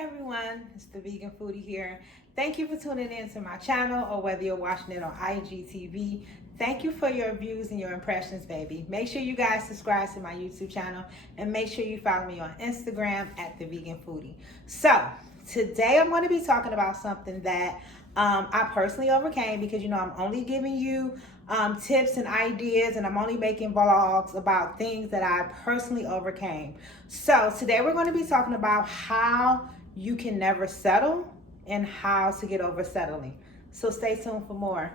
everyone, it's the Vegan Foodie here. Thank you for tuning in to my channel, or whether you're watching it on IGTV. Thank you for your views and your impressions, baby. Make sure you guys subscribe to my YouTube channel and make sure you follow me on Instagram at the Vegan Foodie. So today I'm going to be talking about something that I personally overcame, because I'm only giving you tips and ideas, and I'm only making vlogs about things that I personally overcame. So today we're going to be talking about how you can never settle and how to get over settling. So stay tuned for more.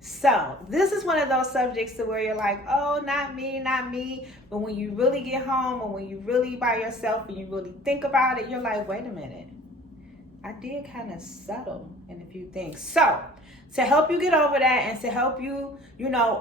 So this is one of those subjects to where you're like, oh, not me, not me. But when you really get home, or when you really by yourself and you really think about it, you're like, wait a minute. I did kind of settle in a few things. So to help you get over that, and to help you,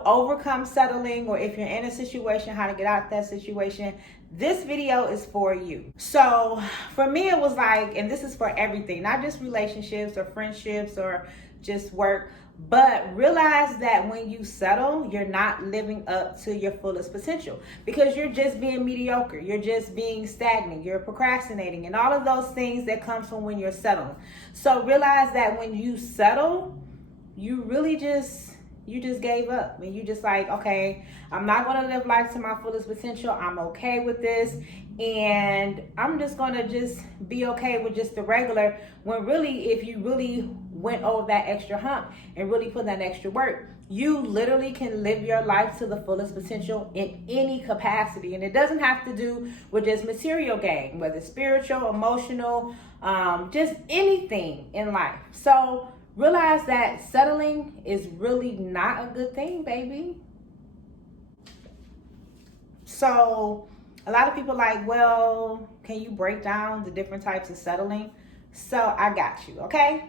overcome settling, or if you're in a situation, how to get out of that situation, this video is for you. So for me, it was like, and this is for everything, not just relationships or friendships or just work, but realize that when you settle, you're not living up to your fullest potential, because you're just being mediocre, you're just being stagnant, you're procrastinating, and all of those things that comes from when you're settling. So realize that when you settle, you really just gave up, and you just like, okay, I'm not going to live life to my fullest potential. I'm okay with this, and I'm just going to just be okay with just the regular, when really, if you really went over that extra hump and really put that extra work, you literally can live your life to the fullest potential in any capacity. And it doesn't have to do with just material gain, whether spiritual, emotional, just anything in life. So realize that settling is really not a good thing, baby. So a lot of people like, well, can you break down the different types of settling? So I got you, okay?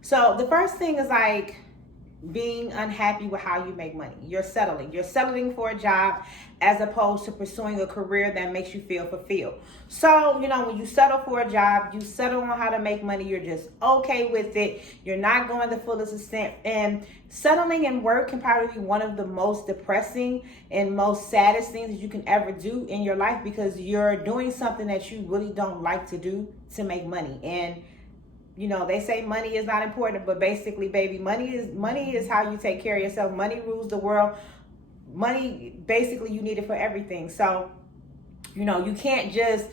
So the first thing is like being unhappy with how you make money. You're settling for a job as opposed to pursuing a career that makes you feel fulfilled. So, when you settle for a job, you settle on how to make money, you're just okay with it. You're not going the fullest extent. And settling in work can probably be one of the most depressing and most saddest things that you can ever do in your life, because you're doing something that you really don't like to do to make money. And they say money is not important, but basically, baby, money is how you take care of yourself. Money rules the world. Money, basically, you need it for everything. So, you can't just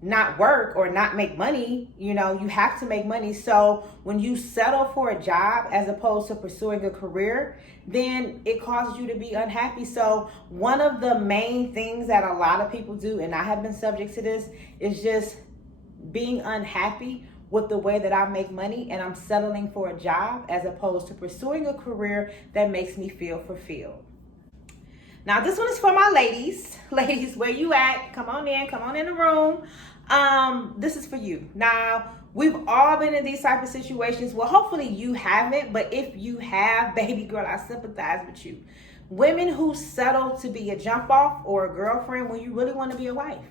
not work or not make money. You have to make money. So when you settle for a job as opposed to pursuing a career, then it causes you to be unhappy. So one of the main things that a lot of people do, and I have been subject to this, is just being unhappy with the way that I make money, and I'm settling for a job as opposed to pursuing a career that makes me feel fulfilled. Now this one is for my ladies. Ladies, where you at? Come on in the room. This is for you. Now, we've all been in these type of situations. Well, hopefully you haven't, but if you have, baby girl, I sympathize with you. Women who settle to be a jump off or a girlfriend when you really want to be a wife.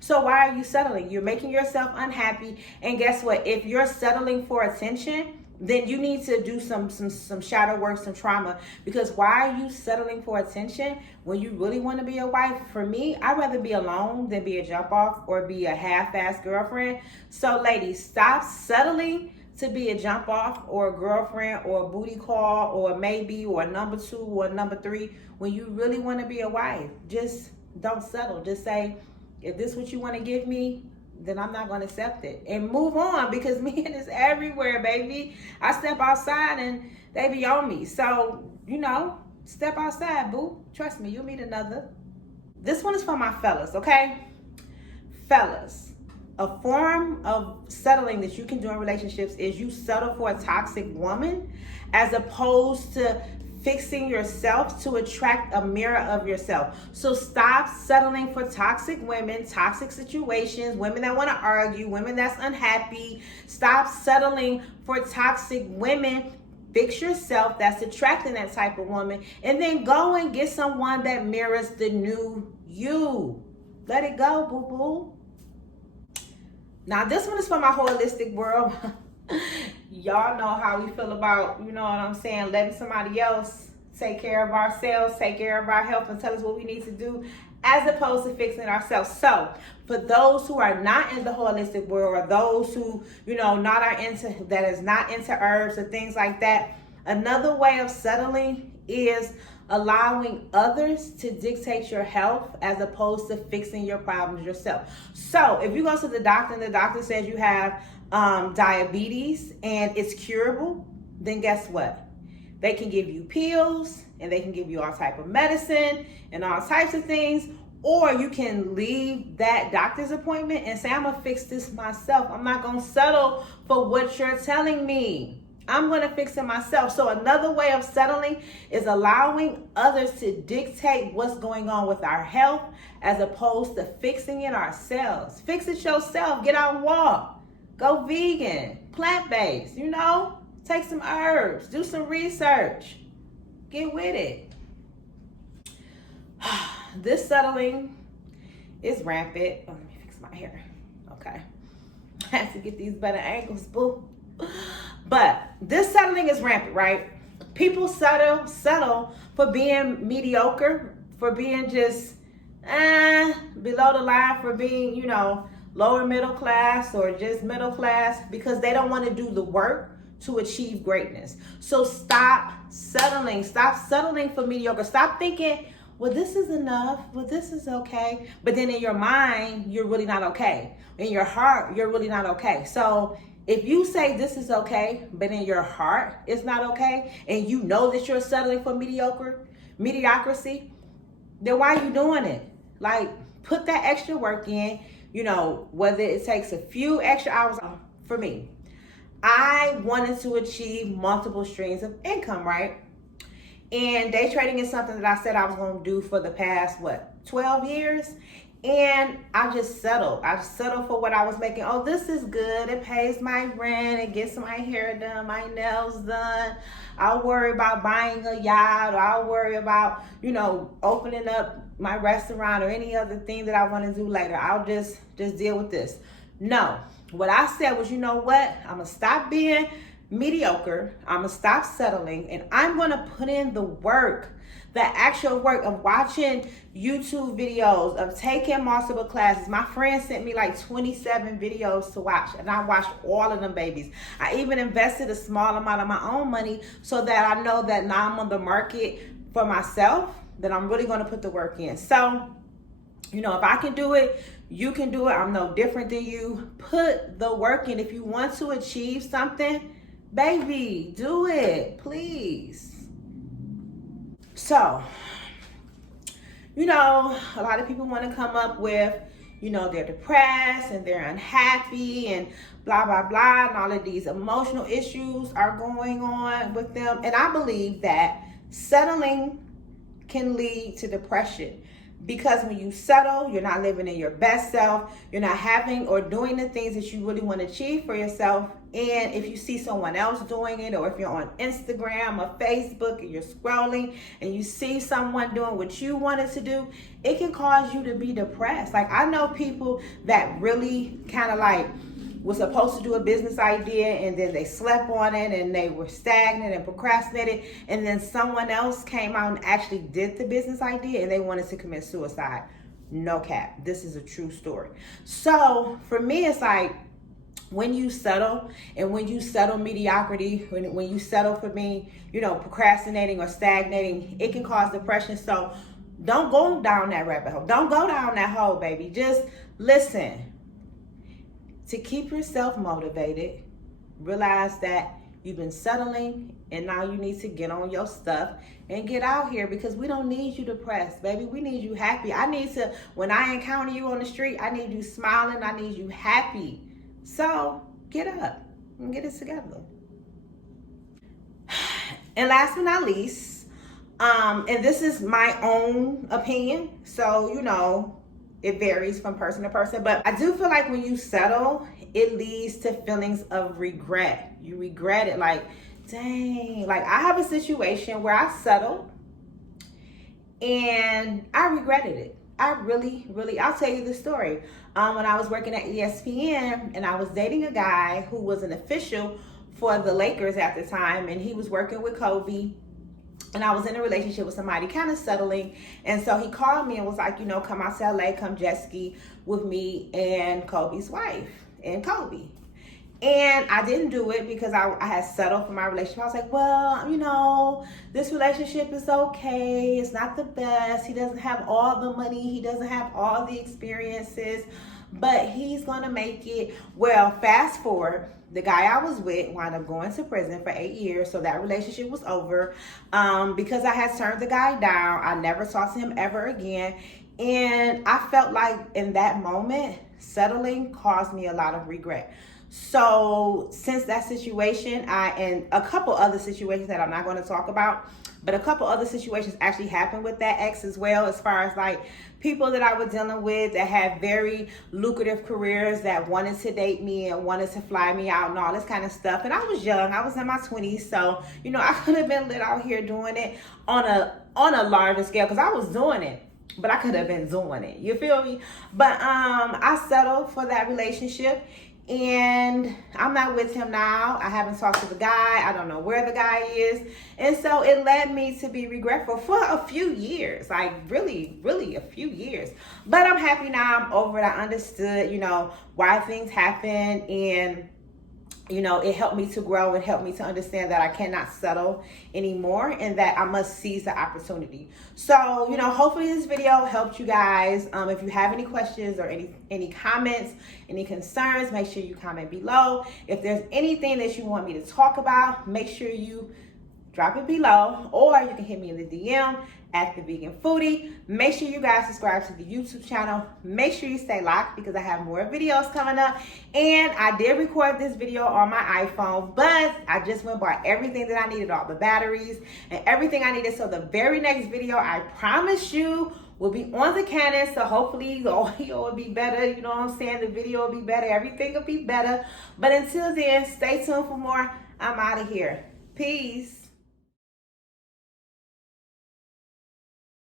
So why are you settling? You're making yourself unhappy. And guess what? If you're settling for attention, then you need to do some shadow work, some trauma. Because why are you settling for attention when you really want to be a wife? For me, I'd rather be alone than be a jump off or be a half-assed girlfriend. So ladies, stop settling to be a jump off or a girlfriend or a booty call or maybe or a number 2 or a number 3 when you really want to be a wife. Just don't settle. Just say, if this is what you want to give me, then I'm not going to accept it. And move on, because men is everywhere, baby. I step outside and they be on me. So, step outside, boo. Trust me, you'll meet another. This one is for my fellas, okay? Fellas, a form of settling that you can do in relationships is you settle for a toxic woman as opposed to fixing yourself to attract a mirror of yourself. So stop settling for toxic women, toxic situations, women that want to argue, women that's unhappy. Stop settling for toxic women. Fix yourself that's attracting that type of woman, and then go and get someone that mirrors the new you. Let it go, boo-boo. Now, this one is for my holistic world. Y'all know how we feel about, you know what I'm saying, letting somebody else take care of ourselves, take care of our health, and tell us what we need to do, as opposed to fixing ourselves. So, for those who are not in the holistic world, or those who, you know, that is not into herbs or things like that, another way of settling is allowing others to dictate your health as opposed to fixing your problems yourself. So if you go to the doctor and the doctor says you have diabetes and it's curable, then guess what? They can give you pills and they can give you all type of medicine and all types of things. Or you can leave that doctor's appointment and say, I'm gonna fix this myself. I'm not gonna settle for what you're telling me. I'm going to fix it myself. So another way of settling is allowing others to dictate what's going on with our health as opposed to fixing it ourselves. Fix it yourself. Get out and walk. Go vegan, plant-based, you know. Take some herbs. Do some research. Get with it. This settling is rampant. Oh, let me fix my hair. Okay. I have to get these better angles, boo. But this settling is rampant, right? People settle for being mediocre, for being just below the line, for being, you know, lower middle class or just middle class, because they don't want to do the work to achieve greatness. So stop settling. Stop settling for mediocre. Stop thinking, well, this is enough. Well, this is okay. But then in your mind, you're really not okay. In your heart, you're really not okay. So if you say this is okay, but in your heart it's not okay, and you know that you're settling for mediocrity, then why are you doing it? Like, put that extra work in, you know, whether it takes a few extra hours. For me, I wanted to achieve multiple streams of income, right? And day trading is something that I said I was going to do for the past, 12 years? And I just settled. I settled for what I was making. Oh, this is good. It pays my rent. It gets my hair done, my nails done. I'll worry about buying a yacht, or I'll worry about, you know, opening up my restaurant or any other thing that I want to do later. I'll just deal with this. No. What I said was, you know what? I'm going to stop being mediocre. I'm going to stop settling, and I'm going to put in the work. The actual work of watching YouTube videos, of taking multiple classes. My friend sent me like 27 videos to watch, and I watched all of them babies. I even invested a small amount of my own money so that I know that now I'm on the market for myself, that I'm really going to put the work in. So, you know, if I can do it, you can do it. I'm no different than you. Put the work in. If you want to achieve something, baby, do it, please. So, you know, a lot of people want to come up with, you know, they're depressed and they're unhappy and blah, blah, blah, and all of these emotional issues are going on with them. And I believe that settling can lead to depression, because when you settle, you're not living in your best self. You're not having or doing the things that you really want to achieve for yourself. And if you see someone else doing it, or if you're on Instagram or Facebook and you're scrolling and you see someone doing what you wanted to do, it can cause you to be depressed. Like, I know people that really kind of like was supposed to do a business idea, and then they slept on it and they were stagnant and procrastinated, and then someone else came out and actually did the business idea and they wanted to commit suicide. No cap. This is a true story. So for me, it's like, when you settle, and when you settle mediocrity, when you settle for being, you know, procrastinating or stagnating, it can cause depression. So don't go down that rabbit hole. Don't go down that hole, baby. Just listen. To keep yourself motivated, realize that you've been settling and now you need to get on your stuff and get out here, because we don't need you depressed, baby. We need you happy. I need to, when I encounter you on the street, I need you smiling. I need you happy. So get up and get it together. And last but not least, And this is my own opinion. So, you know, it varies from person to person. But I do feel like when you settle, it leads to feelings of regret. You regret it, like, dang. Like, I have a situation where I settled and I regretted it. I really, I'll tell you the story. When I was working at ESPN and I was dating a guy who was an official for the Lakers at the time, and he was working with Kobe, and I was in a relationship with somebody kind of settling. And so he called me and was like, you know, come out to LA, come jet ski with me and Kobe's wife and Kobe. And I didn't do it because I had settled for my relationship. I was like, well, you know, this relationship is okay. It's not the best. He doesn't have all the money. He doesn't have all the experiences, but he's going to make it. Well, fast forward, the guy I was with wound up going to prison for 8 years. So that relationship was over because I had turned the guy down. I never talked to him ever again. And I felt like in that moment, settling caused me a lot of regret. So since that situation, and a couple other situations that I'm not going to talk about, but a couple other situations actually happened with that ex as well, as far as like people that I was dealing with that had very lucrative careers that wanted to date me and wanted to fly me out and all this kind of stuff. And I was young, I was in my 20s, so you know, I could have been lit out here doing it on a larger scale because I was doing it, but I could have been doing it. You feel me? But I settled for that relationship. And I'm not with him now. I haven't talked to the guy. I don't know where the guy is. And so it led me to be regretful for a few years, like really a few years. But I'm happy now. I'm over it. I understood, you know, why things happen. And, you know, it helped me to grow and helped me to understand that I cannot settle anymore and that I must seize the opportunity. So, you know, hopefully this video helped you guys. If you have any questions or any comments, any concerns, make sure you comment below. If there's anything that you want me to talk about, make sure you drop it below, or you can hit me in the DM at the Vegan Foodie. Make sure you guys subscribe to the YouTube channel. Make sure you stay locked because I have more videos coming up. And I did record this video on my iPhone, but I just went and bought everything that I needed, all the batteries and everything I needed. So the very next video, I promise you, will be on the Canon. So hopefully the audio will be better. You know what I'm saying? The video will be better. Everything will be better. But until then, stay tuned for more. I'm out of here. Peace.